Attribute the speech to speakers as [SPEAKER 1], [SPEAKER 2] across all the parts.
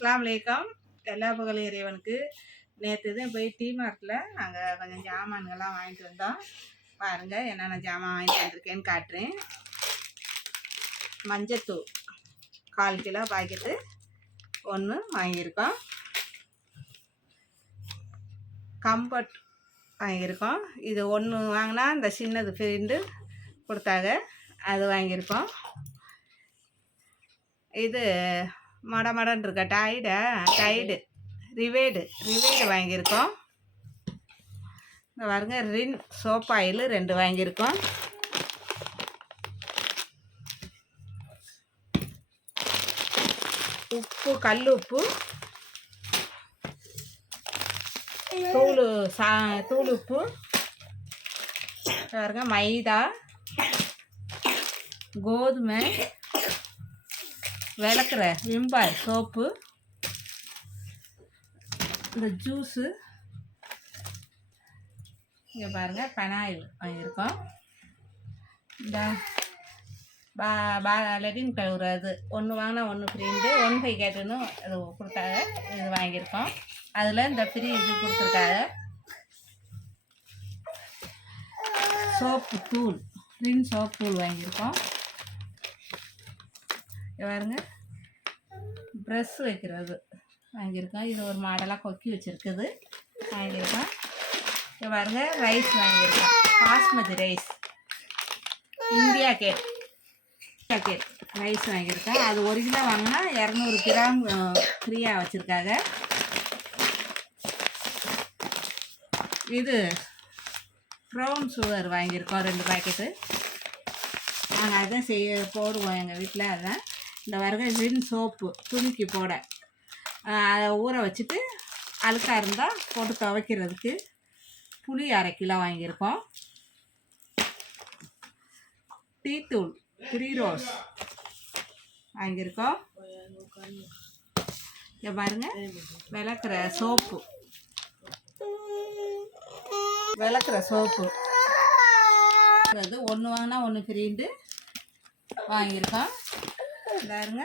[SPEAKER 1] அஸ்லாம் வலைக்கம் எல்லா புகழும் இறைவனுக்கு. நேற்று தான் போய் டீ மார்ட்டில் நாங்கள் கொஞ்சம் ஜாமான்கள்லாம் வாங்கிட்டு வந்தோம். பாருங்கள் என்னென்ன ஜாமான் வாங்கிட்டு வந்திருக்கேன்னு காட்டுறேன். மஞ்சத்தூள் கால் கிலோ பாக்கெட்டு ஒன்று வாங்கியிருக்கோம். கம்பட் வாங்கியிருக்கோம். இது ஒன்று வாங்கினா இந்த சின்னது ஃப்ரெண்டு கொடுத்தாங்க. அது வாங்கியிருக்கோம். இது மட மடன் இருக்க டைடா டைடு ரிவேடு ரிவேடு வாங்கியிருக்கோம். இந்த பாருங்க ரின் சோப் ஆயில் ரெண்டு வாங்கியிருக்கோம். உப்பு கல் உப்பு. தூள் சா தூள் உப்பு. பாருங்க மைதா. கோதுமை. விளக்குற. விம்பாய் சோப்பு. இந்த ஜூஸு. இங்கே பாருங்கள் பெனாயில் வாங்கியிருக்கோம். இந்த பா பா லெட்டின் கழுவுறது ஒன்று வாங்கினா ஒன்று ஃப்ரீண்டு ஒன் ஃபை கேட்டுன்னு அது கொடுத்தாங்க. இது வாங்கியிருக்கோம். அதில் இந்த ஃப்ரீ இது கொடுத்துருக்காங்க. சோப்பு தூள் ரின் சோப் தூள் வாங்கியிருக்கோம். பாருங்கள் ப்ரெஸ் ப்ரெஷ் வைக்கிறது. வாங்கியிருக்கோம் இது ஒரு மாடலாக கொக்கி வச்சுருக்குது. வாங்கியிருக்கோம் இங்கே பாருங்க ரைஸ் வாங்கியிருக்கோம் basmati rice India Gate India Gate rice வாங்கியிருக்கேன். அது ஒரு கிலோ வாங்கினா இரநூறு கிராம் ஃப்ரீயாக வச்சுருக்காங்க. இது ப்ரௌன் சுகர் வாங்கியிருக்கோம். ரெண்டு பாக்கெட்டு நாங்கள் அதான் செய்ய போடுவோம் எங்கள் வீட்டில் அதான். இந்த வரக வின் சோப்பு துணிக்கு போட. அதை ஊற வச்சுட்டு அழுக்காக இருந்தால் போட்டு துவைக்கிறதுக்கு புளி அரை கிலோ வாங்கியிருக்கோம். டீத்தூள் த்ரீ ரோஸ் வாங்கியிருக்கோம். இங்கே பாருங்கள் விளக்குற சோப்பு விளக்குற சோப்பு அது ஒன்று வாங்கினா ஒன்று ஃப்ரீண்டு வாங்கியிருக்கோம். பாருங்க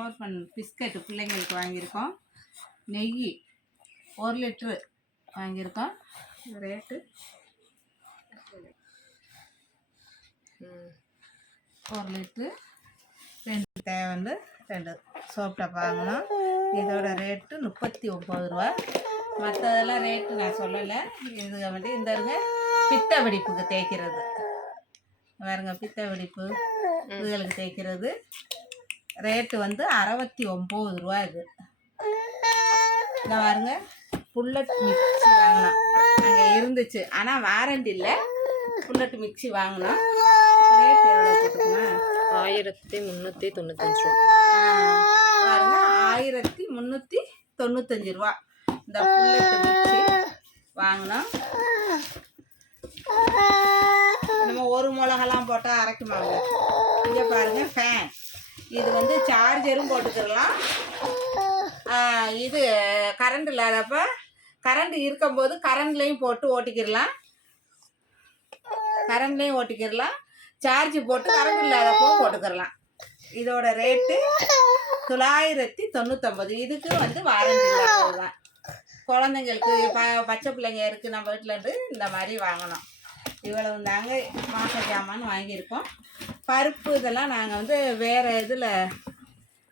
[SPEAKER 1] ஓர்ஃபன் பிஸ்கட்டு பிள்ளைங்களுக்கு வாங்கியிருக்கோம். நெய் ஒரு லிட்ரு வாங்கியிருக்கோம். ரேட்டு ஒரு லிட்ரு ரெண்டு தேவை வந்து ரெண்டு சோப் டப்பா வாங்கினோம் இதோட ரேட்டு முப்பத்தி ஒம்பது ரூபா. மற்றதெல்லாம் ரேட்டு நான் சொல்லலை. இது வந்து இந்த இருங்க பித்த வெடிப்புக்கு தேய்க்கிறது. பாருங்க பித்த வெடிப்பு இதுகளுக்கு தேய்க்கிறது. ரேட்டு வந்து அறுபத்தி ஒம்பது ரூபா இது. இந்த பாருங்க புல்லட் மிக்ஸி வாங்கினோம் அங்கே இருந்துச்சு. ஆனால் வாரண்டி இல்லை. புல்லட் மிக்ஸி வாங்கினோம் ரேட் எவ்வளோ போட்டுக்குமா
[SPEAKER 2] ஆயிரத்தி முந்நூற்றி தொண்ணூத்தஞ்சு ரூபா.
[SPEAKER 1] பாருங்க ஆயிரத்தி முந்நூற்றி தொண்ணூத்தஞ்சு ரூபா. இந்த புல்லட் மிக்ஸி வாங்கினோம் நம்ம ஒரு மிளகெல்லாம் போட்டால் அரைக்குமாங்க. இங்கே பாருங்க ஃபேன் இது வந்து சார்ஜரும் போட்டுக்கிடலாம். இது கரண்ட் இல்லாதப்ப கரண்ட் இருக்கும்போது கரண்ட்லேயும் போட்டு ஓட்டிக்கிடலாம். கரண்ட்லேயும் ஓட்டிக்கிடலாம். சார்ஜ் போட்டு கரண்ட் இல்லாதப்போ போட்டுக்கிடலாம். இதோட ரேட்டு தொள்ளாயிரத்தி தொண்ணூத்தொம்பது இதுக்கு வந்து வாரண்டி தான். குழந்தைங்களுக்கு ப பச்சை பிள்ளைங்க இருக்குது நம்ம வீட்டிலேருந்து இந்த மாதிரி வாங்கணும். இவ்வளவு தாங்க மாச ஜாமான் வாங்கியிருக்கோம். பருப்பு இதெல்லாம் நாங்கள் வந்து வேறு இதில்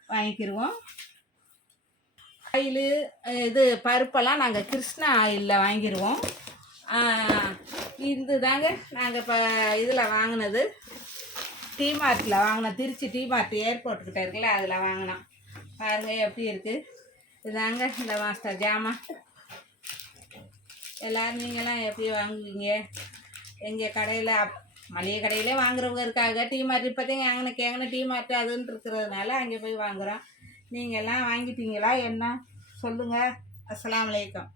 [SPEAKER 1] வாங்கிக்கிருவோம். ஆயிலு இது பருப்பெல்லாம் நாங்கள் கிருஷ்ணா ஆயிலில் வாங்கிடுவோம் இது தாங்க நாங்கள் இப்போ இதில் வாங்கினது. டிமார்ட்டில் வாங்கினோம் திருச்சி டிமார்ட் ஏர்போர்ட்டுக்கிட்ட இருக்குல்ல அதில் வாங்கினோம். பாருங்கள் எப்படி இருக்குது இதாங்க இந்த மாஸ்டர் ஜாமான். எல்லோரும் நீங்களாம் எப்படி வாங்குவீங்க? எங்கள் கடையில் மளிகை கடையிலே வாங்குறவங்க இருக்காங்க. டீ மார்ட் இப்போதைக்கு அங்கே கேங்கின டீ மார்ட் அதுன்னு இருக்கிறதுனால அங்கே போய் வாங்குகிறோம் நீங்கள் எல்லாம் வாங்கிட்டீங்களா? என்ன? சொல்லுங்கள் அஸ்லாம் வலைக்கம்